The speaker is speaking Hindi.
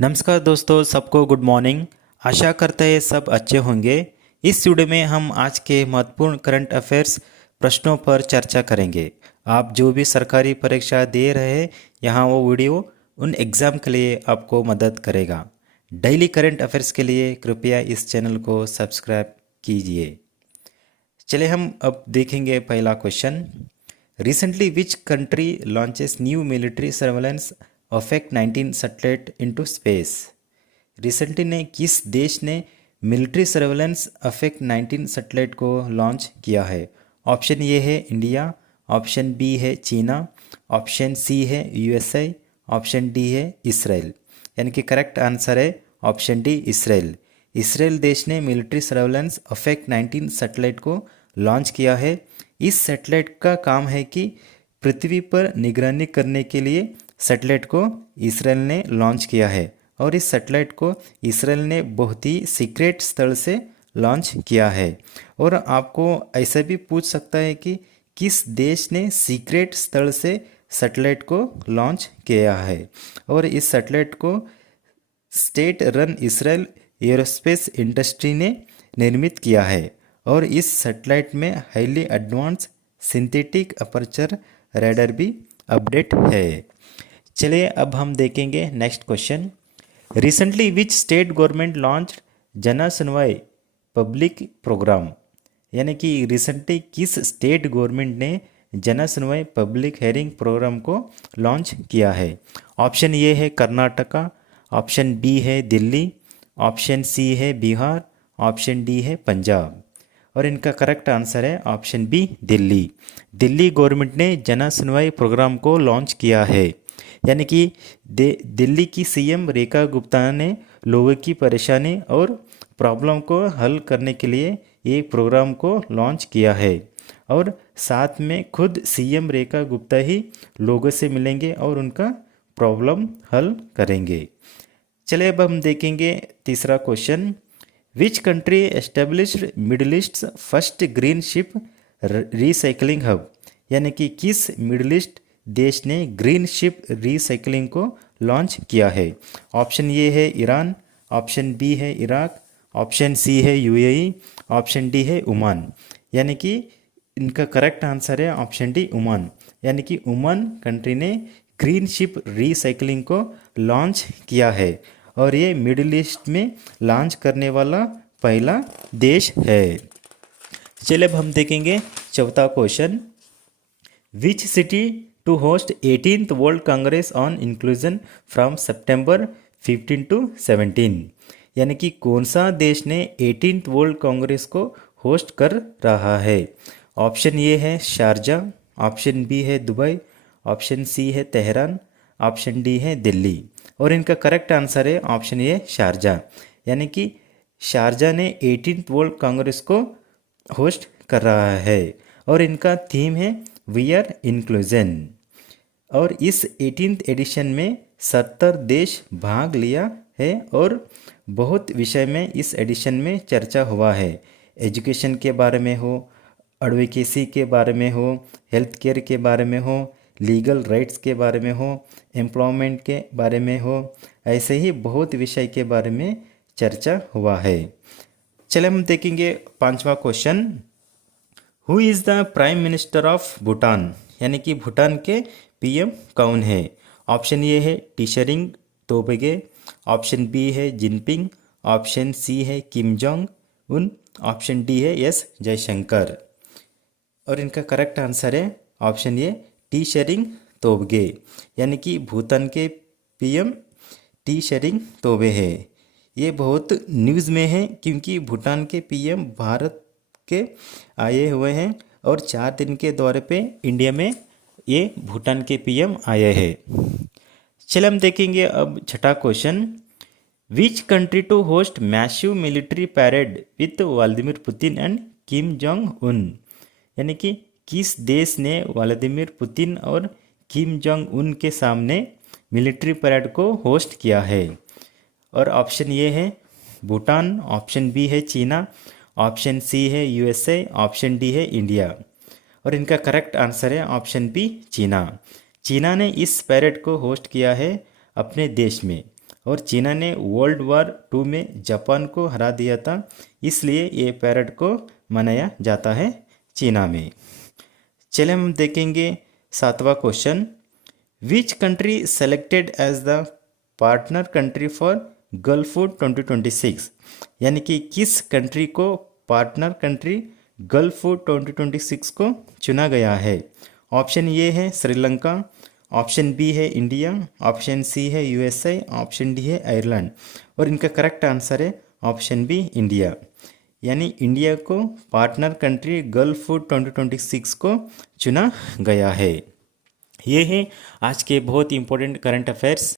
नमस्कार दोस्तों, सबको गुड मॉर्निंग। आशा करते हैं सब अच्छे होंगे। इस वीडियो में हम आज के महत्वपूर्ण करंट अफेयर्स प्रश्नों पर चर्चा करेंगे। आप जो भी सरकारी परीक्षा दे रहे हैं, यहाँ वो वीडियो उन एग्ज़ाम के लिए आपको मदद करेगा। डेली करंट अफेयर्स के लिए कृपया इस चैनल को सब्सक्राइब कीजिए। चलिए हम अब देखेंगे पहला question. Recently which country launches new military surveillance Ofek 19 satellite into space. Recently ने किस देश ने मिलिट्री सर्वेलेंस अफेक्ट 19 सैटेलाइट को लॉन्च किया है? ऑप्शन ए है इंडिया, ऑप्शन बी है चीना, ऑप्शन सी है यूएसए, ऑप्शन डी है इसराइल। यानी कि करेक्ट आंसर है ऑप्शन डी इसराइल। इसराइल देश ने मिलिट्री सर्वेलेंस अफेक्ट 19 सैटेलाइट को लॉन्च किया है। इस सैटेलाइट का काम है कि पृथ्वी पर निगरानी करने के लिए सैटेलाइट को इसराइल ने लॉन्च किया है, और इस सैटेलाइट को इसराइल ने बहुत ही सीक्रेट स्थल से लॉन्च किया है। और आपको ऐसा भी पूछ सकता है कि किस देश ने सीक्रेट स्थल से सैटेलाइट को लॉन्च किया है, और इस सैटेलाइट को state run Israel aerospace industry ने निर्मित किया है। और इस सैटेलाइट में highly advance synthetic aperture radar भी अपडेट है। चलिए अब हम देखेंगे next question. Recently which state government launch जन सुनवाई पब्लिक प्रोग्राम। यानी कि रिसेंटली किस स्टेट गवर्नमेंट ने जन सुनवाई पब्लिक हेयरिंग प्रोग्राम को लॉन्च किया है? ऑप्शन ए है कर्नाटका, ऑप्शन बी है दिल्ली, ऑप्शन सी है बिहार, ऑप्शन डी है पंजाब। और इनका करेक्ट आंसर है option B Delhi. Delhi government ने जन सुनवाई प्रोग्राम को लॉन्च किया है। यानी कि दिल्ली की सीएम रेखा गुप्ता ने लोगों की परेशानी और प्रॉब्लम को हल करने के लिए एक प्रोग्राम को लॉन्च किया है, और साथ में खुद सीएम रेखा गुप्ता ही लोगों से मिलेंगे और उनका प्रॉब्लम हल करेंगे। चलिए अब हम देखेंगे तीसरा question. Which country established middle east first green ship recycling hub. यानी कि किस मिडिल ईस्ट देश ने ग्रीन शिप रिसाइकलिंग को लॉन्च किया है? ऑप्शन ए है ईरान, ऑप्शन बी है इराक, ऑप्शन सी है यूएई, ऑप्शन डी है ओमान। यानी कि इनका करेक्ट आंसर है ऑप्शन डी ओमान। यानी कि ओमान कंट्री ने ग्रीन शिप रिसाइकलिंग को लॉन्च किया है, और ये मिडिल ईस्ट में लॉन्च करने वाला पहला देश है। चलिए अब हम देखेंगे चौथा question. Which city to host 18th world congress on inclusion from September 15 to 17। यानी कि कौन सा देश ने 18th वर्ल्ड कांग्रेस को होस्ट कर रहा है? ऑप्शन ए है शारजा, ऑप्शन बी है दुबई, ऑप्शन सी है तेहरान, ऑप्शन डी है दिल्ली। और इनका करेक्ट आंसर है ऑप्शन ए शारजा। यानी कि शारजा ने 18th वर्ल्ड कांग्रेस को होस्ट कर रहा है, और इनका थीम है वी आर इंक्लूजन। और इस 18th एडिशन में 70 देश भाग लिया है, और बहुत विषय में इस एडिशन में चर्चा हुआ है। एजुकेशन के बारे में हो, एडवोकेसी के बारे में हो, हेल्थ केयर के बारे में हो, लीगल राइट्स के बारे में हो, एम्प्लॉयमेंट के बारे में हो, ऐसे ही बहुत विषय के बारे में चर्चा हुआ है। चलिए हम देखेंगे पांचवा question. Who is the prime minister of Bhutan. यानी कि भूटान के पीएम कौन है? ऑप्शन ए है टीशरिंग तोबगे, ऑप्शन बी है जिनपिंग, ऑप्शन सी है किम जोंग उन, ऑप्शन डी है एस जयशंकर। और इनका करेक्ट आंसर है ऑप्शन ए टीशरिंग तोबगे। यानी कि भूटान के पीएम टीशरिंग तोबे है। ये बहुत न्यूज़ में है क्योंकि भूटान के पीएम भारत के आए हुए हैं, और 4 दिन के दौरे पे इंडिया में ये भूटान के पीएम आए हैं। चलिए हम देखेंगे अब छठा question. Which country to host massive military parade with Vladimir Putin and Kim Jong Un. यानी कि किस देश ने व्लादिमीर पुतिन और किम जोंग उन के सामने मिलिट्री परेड को होस्ट किया है? और ऑप्शन ए है भूटान, ऑप्शन बी है चीना, ऑप्शन सी है यूएसए, ऑप्शन डी है इंडिया। और इनका करेक्ट आंसर है ऑप्शन बी चीना। चीना ने इस पैरेड को होस्ट किया है अपने देश में, और चीना ने वर्ल्ड वार 2 में जापान को हरा दिया था, इसलिए ये पैरेड को मनाया जाता है चीना में। चलिए हम देखेंगे 7वां question. Which country selected as the partner country for Gulf Food 2026, यानी कि किस कंट्री को पार्टनर कंट्री गल्फ फूड 2026 को चुना गया है। ऑप्शन ए है श्रीलंका, ऑप्शन बी है इंडिया, ऑप्शन सी है यूएसए, ऑप्शन डी है आयरलैंड। और इनका करेक्ट आंसर है ऑप्शन बी इंडिया, यानी इंडिया को पार्टनर कंट्री गल्फ फूड 2026 को चुना गया है। ये है आज के बहुत इंपॉर्टेंट करंट अफेयर्स।